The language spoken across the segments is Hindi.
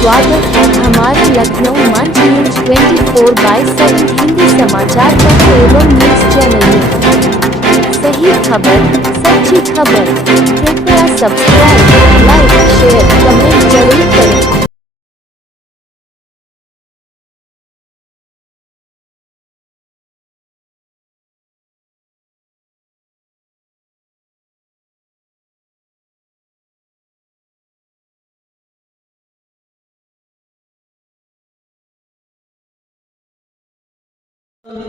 स्वागत है हमारे लखनऊ मंच न्यूज 24/7 हिंदी समाचार पत्र एवं न्यूज चैनल में। सही खबर, सच्ची खबर। कृपया सब्सक्राइब, लाइक, शेयर, कमेंट जरूर करें।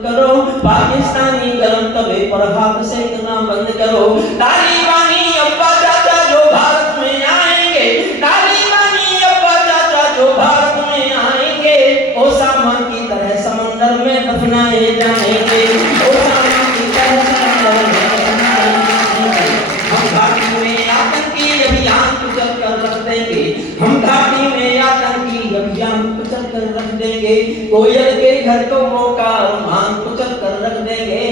करो पाकिस्तानी गरम तवे पर हाथ सेकना बंद करो। तालिबानी अब्बा चाचा जो भारत में आएंगे, तालिबानी अब्बा चाचा जो भारत में आएंगे, ओसामा की तरह समंदर में दफनाए जाएंगे। ओसामा की तरह समंदर में दफनाए जाएंगे। हम घाटी में आतंकी अभियान कुचल कर रख देंगे। हम घाटी में आतंकी अभियान कुचल कर रख देंगे। कोयल के घर को मौका कुचल कर रख देंगे।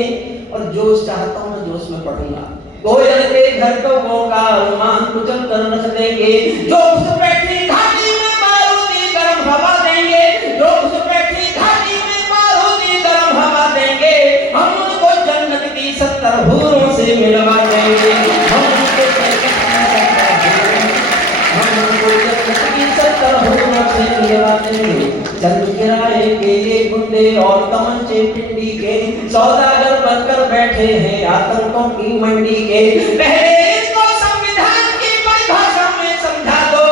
और जोश चाहता हूं मैं जोश में पढ़ूंगा। कोयल के घर को मौका कुचल कर रख देंगे। जो उस बैठी घाटी में बारूदी गर्म हवा देंगे, जो उस बैठी घाटी में बारूदी गर्म हवा देंगे, हम उनको जन्नत की 70 हूरों से मिलवा देंगे। हम उनको जन्नत की 70 हूरों से मिलवा देंगे। चंद किराए के ये गुंडे और तमंचे पिंडी के सौदागर बनकर बैठे हैं आतंकों की मंडी के। पहले इनको संविधान की परिभाषा में समझा दो।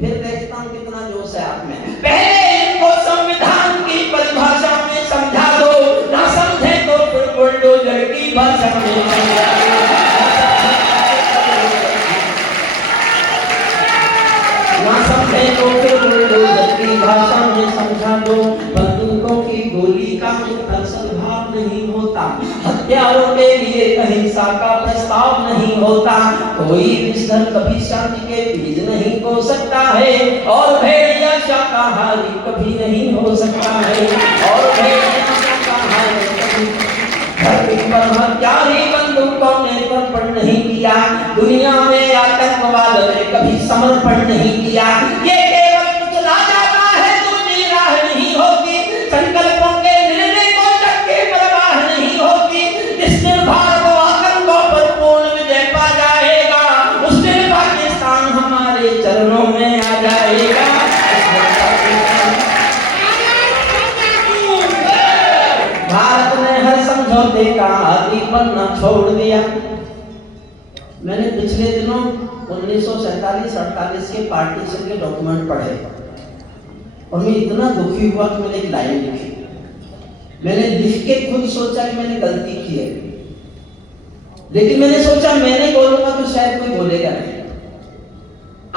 फिर देखता हूं कितना जोश है आप में। पहले इनको संविधान की परिभाषा में समझा दो, ना समझे तो फिर बुलडोजर की भाषा में समझा दो। ना समझे तो फिर बुलडोजर की भाषा में समझा दो। बंदूकों की गोली का असल भाव नहीं होता, हथियारों के लिए अहिंसा का प्रस्ताव नहीं होता। कोई विस्तर कभी शांति के बीज नहीं हो सकता है, और भेड़िया शाकाहारी कभी नहीं हो सकता है, और भेड़िया शाकाहारी कभी धरती पर हत्यारी बंदूकों ने तर्पण नहीं किया। दुनिया में आतंकवाद ने कभी समर्पण नहीं किया। ये केवल कुचला जाता है, दूसरी राह नहीं होती। संकल्पों के निर्णय को चक्के परवाह नहीं होती। जिस दिन भारत आतंकों पर पूर्ण विजय पा जाएगा, उस दिन पाकिस्तान हमारे चरणों में आ जाएगा। भारत ने हर समझौते का आदि बनना छोड़ दिया। मैंने पिछले दिनों 1947-48 के पार्टीशन के डॉक्यूमेंट पढ़े और मैं इतना दुखी हुआ कि मैंने एक लाइन लिखी। मैंने लिख के खुद सोचा कि मैंने गलती की है, लेकिन मैंने सोचा मैंने बोलूंगा तो शायद कोई बोलेगा नहीं।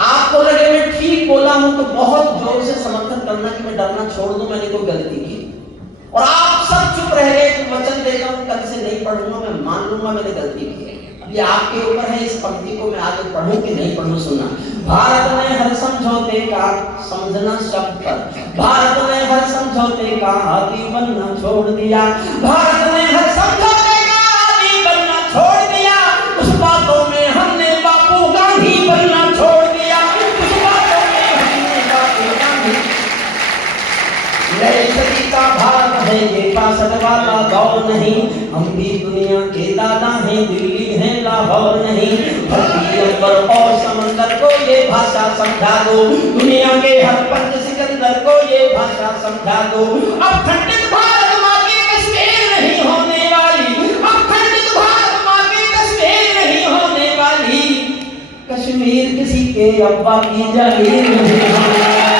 आपको लगे मैं ठीक बोला हूं तो बहुत जोर से समर्थन करना कि मैं डरना छोड़ दूं, मैंने कोई गलती की। और आप सब चुप रह गए कि वचन देगा हूं कल से नहीं पढ़ूंगा, मैं मान लूंगा मैंने गलती की है। अब ये आपके ऊपर है इस पंक्ति को मैं आगे पढ़ूं कि नहीं पढ़ूं। सुनना, भारत ने हर समझौते का समझना शब्द पर, भारत ने हर समझौते का आदि बनना छोड़ दिया। भारत ने हर समझौते का आदि बनना छोड़ दिया। उस बातों में हमने बापू गांधी बनना छोड़ दिया। उस बातों में हमने बापू गांधी। नई सदी का भारत है ये 65 वाला दौर नहीं। हम भी दुनिया के दादा हैं, दिल्ली है लाहौर नहीं। धरती अंबर और समंदर को ये भाषा समझा दो। दुनिया के हर पंच सिकंदर को ये भाषा समझा दो। अब खंडित भारत मां की तस्वीर नहीं होने वाली। अब खंडित भारत मां की तस्वीर नहीं होने वाली। कश्मीर किसी के अब्बा की जागीर नहीं होने वाली।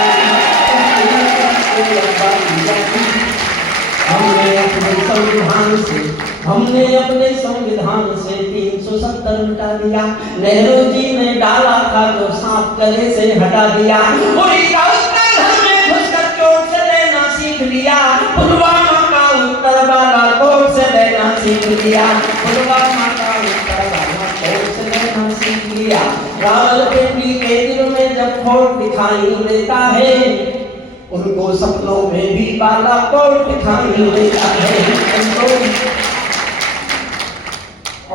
हमने अपने संविधान से 370 मिटा दिया। नेहरू जी ने डाला था जो सांप गले से हटा दिया। उड़ी का उत्तर घर में घुसकर चोट से लेना सीख लिया। पुलवामा का उत्तर वाला कोट से लेना सीख लिया। पुलवामा का उत्तर वाला कोट से लेना सीख लिया। रावलपिंडी के दिल में जब खोट दिखाई देता है, उनको सपनों में भी बालाकोट दिखाई देता है।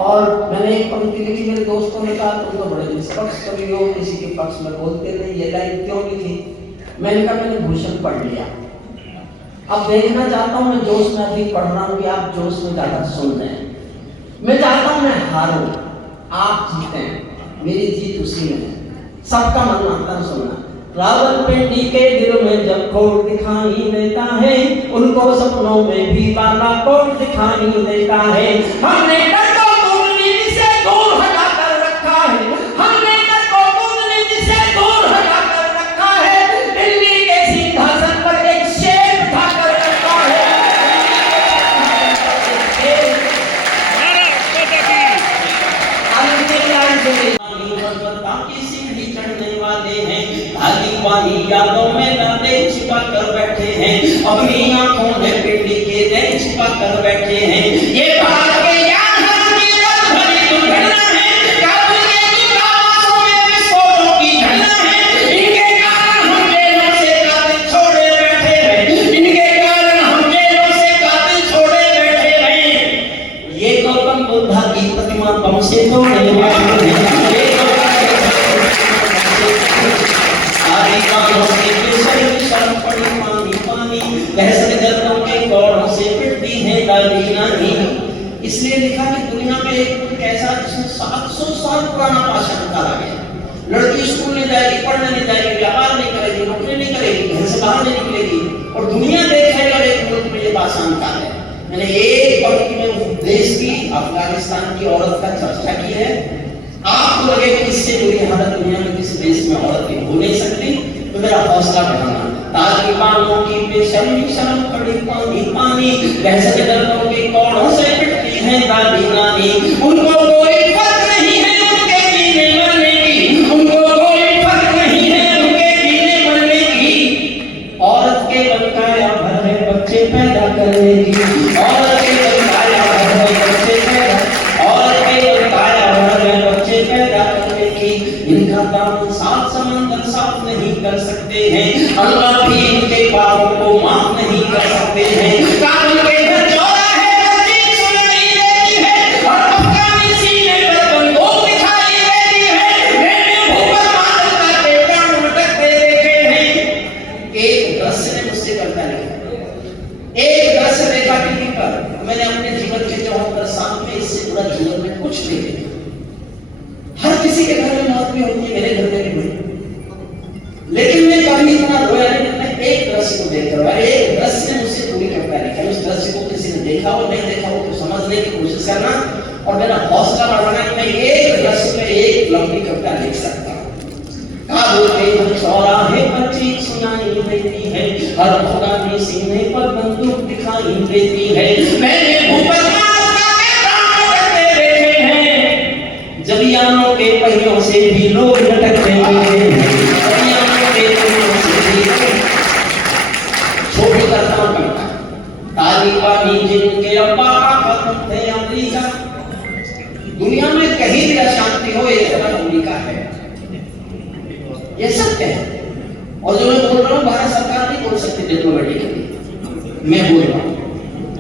और और मैंने एक पंक्ति लिखी, मेरे दोस्तों ने कहा तुम तो बड़े निष्पक्ष कवि हो, किसी के पक्ष में बोलते नहीं, ये लाइन क्यों लिखी? मैंने कहा मैंने भूषण पढ़ लिया, अब देखना चाहता हूँ, मैं जोश में अभी पढ़ रहा हूँ कि आप जोश में ज्यादा सुन रहे हैं। मैं चाहता हूँ मैं हारूं, आप जीतें, मेरी जीत उसी में है। सबका मन मानता है सुनना। रावलपिंडी के दिल में जब खोट दिखाई देता है, उनको सपनों में भी बाला कोट दिखाई देता है। हमने डर को कुंडली से दूर हटा कर रखा है, हमने डर को कुंडली से दूर हटा कर रखा है। दिल्ली के सिंहासन पर एक शेर बिठा कर रखा है। यादों में लाते छिपा कर बैठे हैं, अपनी आंखों में पिंडी के देख छिपा कर बैठे हैं। ये भारत के यार की भरी दुर्घटना है, काबुल के दुरावासों में विस्फोटों की घटना है। इनके कारण हम जेलों से कातिल छोड़े बैठे हैं, इनके कारण हम जेलों से कातिल छोड़े बैठे हैं। ये गौतम बुद्ध की प्रतिमा बम से तोड़ने वाले हैं, इसलिए लिखा कि दुनिया में एक ऐसा जिसमें 700 साल पुराना भाषा निकाला गया। लड़की स्कूल नहीं जाएगी, पढ़ने नहीं जाएगी, व्यापार नहीं करेगी, नौकरी नहीं करेगी, घर से बाहर नहीं निकलेगी, और दुनिया देखेगा एक मुल्क में ये भाषा निकाल है। मैंने एक वक्त में देश की, अफगानिस्तान की औरत का चर्चा की है। आपको लगे कि इससे बुरी हालत दुनिया में किसी देश में औरत की हो नहीं सकती, तो मेरा हौसला बढ़ाना। तालिबानों की बेशर्मी शर्म पड़ी पानी पानी, दहशत गर्दों के कौड़ों से पिटती है दादी नानी। उनको कोई फर्क नहीं है उनके जीने मरने की, उनको कोई फर्क नहीं है उनके जीने मरने की। औरत के बनकाया भर है बच्चे पैदा करने की, औरत के बनकाया भर है बच्चे पैदा, औरत के बनकाया भर है बच्चे पैदा करने की। इनका दामन सात समंदर साफ नहीं कर सकते हैं, अल्लाह भी इनके पापों को माफ नहीं कर सकते हैं। कानून के घर चौराहे पर चीख सुनाई देती है, और अफगानी सीने पर बंदूक दिखाई देती है। मैंने भूपर मारता के प्राण भटकते देखे हैं। एक दृश्य ने मुझसे करता लिखा, एक दृश्य देखा टीवी पर। मैंने अपने जीवन के 74 साल में इससे पूरा जीवन में कुछ नहीं देखा। हर किसी के घर में मौत भी होती है, मेरे घर में भी हुई, लेकिन मैं कभी इतना रोया नहीं। मैंने एक दृश्य को देखकर, एक दृश्य ने मुझसे पूरी कविता लिखी। उस दृश्य को किसी ने देखा हो नहीं देखा हो तो समझने की कोशिश करना, और मेरा हौसला बढ़ाना कि मैं एक दृश्य में एक लंबी कविता लिख सकता हूँ। काबुल के चौराहे पर चीख सुनाई देती है, हर अफगानी सीने पर बंदूक दिखाई देती है। मैंने भूपर मारता के प्राण भटकते देखे हैं, जलियांवाला के पहियों से भी लोग लटकते हैं। तालिबानी जिनके अब्बा आफत थे अमेरिका, दुनिया में कहीं भी अशांति हो एक तरफ अमेरिका है, ये सत्य है। और जो मैं बोल रहा हूँ भारत सरकार नहीं बोल सकती डिप्लोमेटिकली, मैं बोल रहा हूँ।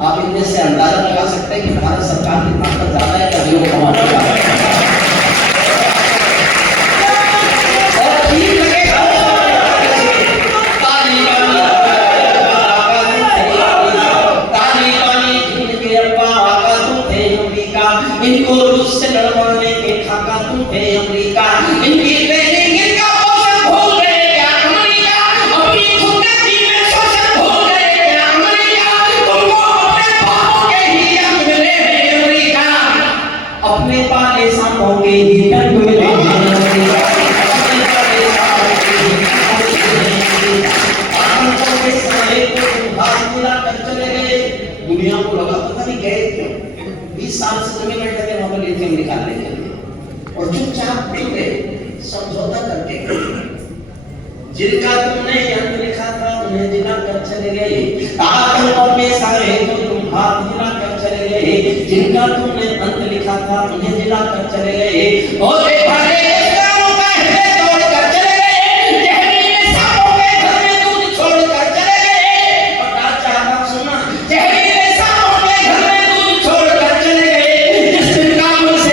आप इनमें से अंदाजा लगा सकते हैं कि भारत सरकार की ताकत ज्यादा है या लोग हमारा ज्यादा है। इनको रूस से लड़वाने के खाका तुम थे अमेरिका, इनकी ट्रेनिंग इनका पोषण भूल गए क्या अमेरिका, अपनी खुदगर्जी में शोषण भूल गए क्या अमेरिका, तुमको अपने पापों के ही अंग मिले हैं अमेरिका, अपने पाले सांपों के ही दंड मिले हैं अमेरिका, अपने पाले सांपों के ही आतंकों के साए को तुम भाग मिलाकर चले गए। दुनिया को लगा पता नहीं गए क्यों, 20 साल से जमीन में लगे वहां पर लिथियम निकालने के लिए, और चुपचाप गए, समझौता करके जिनका तुमने अंत लिखा था उन्हें जिला कर चले गए। आतंकों में सारे तो तुम हाथ हिला कर चले गए, जिनका तुमने अंत लिखा था उन्हें जिला कर चले गए। भोले भाले इस्लामों का हृदय तोड़ कर चले गए, जहरीले सांपों के घर में दूध छोड़ कर चले गए। और राजा बात सुना, जहरीले सांपों के घर में दूध छोड़ कर चले गए। जिस दिन काबुल से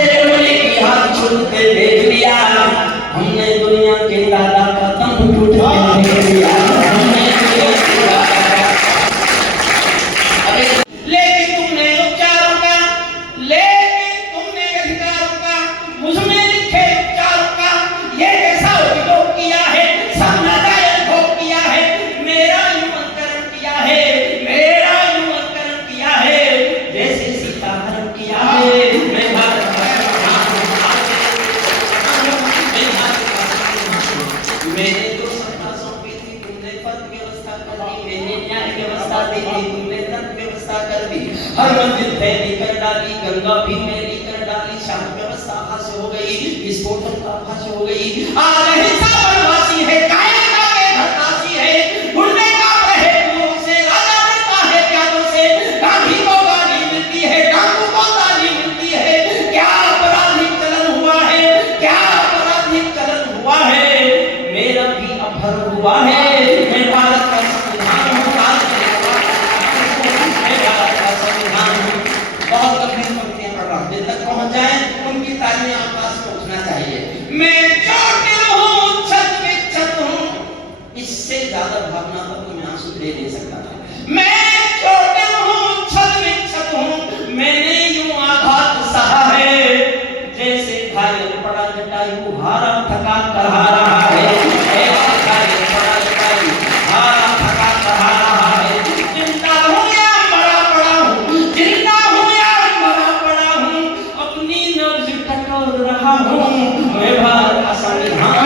मैंने जो सत्ता सौंपी थी तुमने पद व्यवस्था कर दी, मैंने न्याय व्यवस्था दी थी तुमने तर्क व्यवस्था कर दी। हर मंदिर फैली कर डाली, गंगा भी मैली कर डाली, शांत व्यवस्था हास हो गई, विस्फोटन का हास हो गई। आज हिंसा बनवासी है, कायरता के घटनासी है, गुंडे का रहे कुओं से, राजा बनता है प्यादों से, गांधी को गाली मिलती है, डाकू को गाली मिलती है। क्या आपराधिक चलन हुआ है, क्या आपराधिक चलन हुआ है, मेरा भी अपहरण हुआ है। मैं भारत का संविधान हूँ, मैं भारत का संविधान हूँ। बहुत कठिन पंक्तियां पढ़ रहा हूँ, जिन तक पहुंच जाए उनकी तालियां आकाश में उठना चाहिए। मैं चोटिल हूँ, छत विच्छत हूँ, इससे ज्यादा भावनात्मक तो मैं आंसू ले नहीं सकता था। मैं चोटिल हूँ, छत विच्छत हूँ, मैंने यूं आघात सहा है, जैसे घायल पड़ा जटायु हारा थका करहा रहा है। घायल पड़ा जटायु हारा थका करहा रहा है। जिंदा हूँ या मरा पड़ा हूँ, जिंदा हूँ या मरा पड़ा हूँ, अपनी नब्ज टटोल रहा हूँ। मैं भारत का संविधान